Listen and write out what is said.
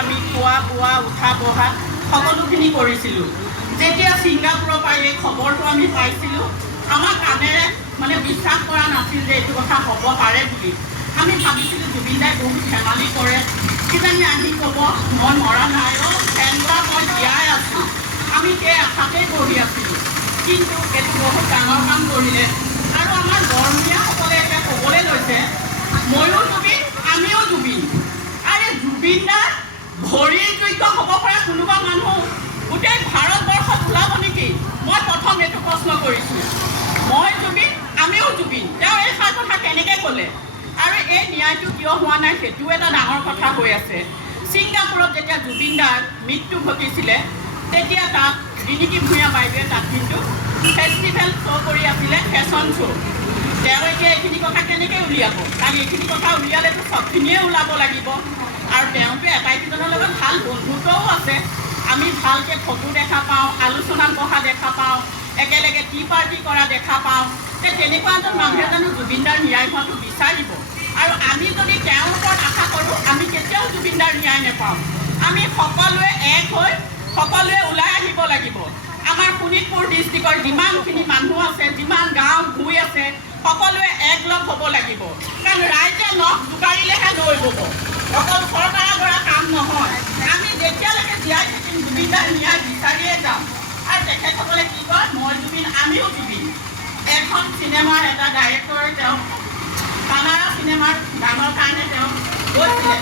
আমি খোৱা বোৱা উঠা বহা সকলোখিনি কৰিছিলোঁ। যেতিয়া ছিংগাপুৰৰ পৰা এই খবৰটো আমি পাইছিলোঁ, আমাৰ কাণেৰে মানে বিশ্বাস কৰা নাছিল যে এইটো কথা হ'ব পাৰে বুলি। আমি ভাবিছিলোঁ জুবিন দাই বহুত ধেমালি কৰে, কিজানি আহি ক'ব মই মৰা নাই, ফেনবা মই জীয়াই আছোঁ। আমি সেই আশাতেই পঢ়ি আছিলোঁ। কিন্তু এইটো বহুত ডাঙৰ কাম কৰিলে। আৰু আমাৰ গড়মূৰীয়াসকলে এতিয়া ক'বলৈ লৈছে ময়ো জুবিন, আমিও জুবিন। আৰে জুবিন দা ভৰিৰ যোগ্য হ'ব পৰা কোনোবা মানুহ গোটেই ভাৰতবৰ্ষত ওলাব নেকি? মই প্ৰথম এইটো প্ৰশ্ন কৰিছোঁ। মই জুবিন, আমিও জুবিন, তেওঁ এই সাৰ কথা কেনেকৈ ক'লে? আৰু এই ন্যায়টো কিয় হোৱা নাই সেইটোও এটা ডাঙৰ কথা হৈ আছে। ছিংগাপুৰত যেতিয়া জুবিন দাৰ মৃত্যু ঘটিছিলে, তেতিয়া তাত ৰিণিকী ভূঞা বাইদেৱে তাত কিন্তু ফেষ্টিভেল শ্ব' কৰি আছিলে, ফেশ্বন শ্ব'। তেওঁ এতিয়া এইখিনি কথা কেনেকৈ উলিয়াব? কাৰণ এইখিনি কথা উলিয়ালেতো চবখিনিয়ে ওলাব লাগিব। আৰু তেওঁতো এটাইকেইজনৰ লগত ভাল বন্ধুত্বও আছে। আমি ভালকৈ ফটো দেখা পাওঁ, আলোচনাত বহা দেখা পাওঁ, একেলগে টি পাৰ্টি কৰা দেখা পাওঁ। তেনেকুৱা এজন মানুহে জানো জুবিন দাৰ ন্যায় হোৱাটো বিচাৰিব? আৰু আমি যদি তেওঁৰ ওপৰত আশা কৰোঁ, আমি কেতিয়াও জুবিন দাৰ ন্যায় নাপাওঁ। আমি সকলোৱে এক হৈ সকলোৱে ওলাই আহিব লাগিব। আমাৰ শোণিতপুৰ ডিষ্ট্ৰিক্টৰ যিমানখিনি মানুহ আছে, যিমান গাঁও ভূঁই আছে, সকলোৱে একলগ হ'ব লাগিব। কাৰণ ৰাইজে নখ জোকাৰিলেহে নৈ বব, অকল চৰকাৰৰ দ্বাৰা কাম নহয়। আমি যেতিয়ালৈকে জীয়াই থাকিম জুবিন দাৰ ন্যায় বিচাৰিয়ে যাম। আৰু তেখেতসকলে কি কয়, মই জুবিন, আমিও জুবিন। এখন চিনেমাৰ এটা ডাইৰেক্টৰ তেওঁ কানাড়া চিনেমাৰ গানৰ কাৰণে তেওঁ গৈছিলে।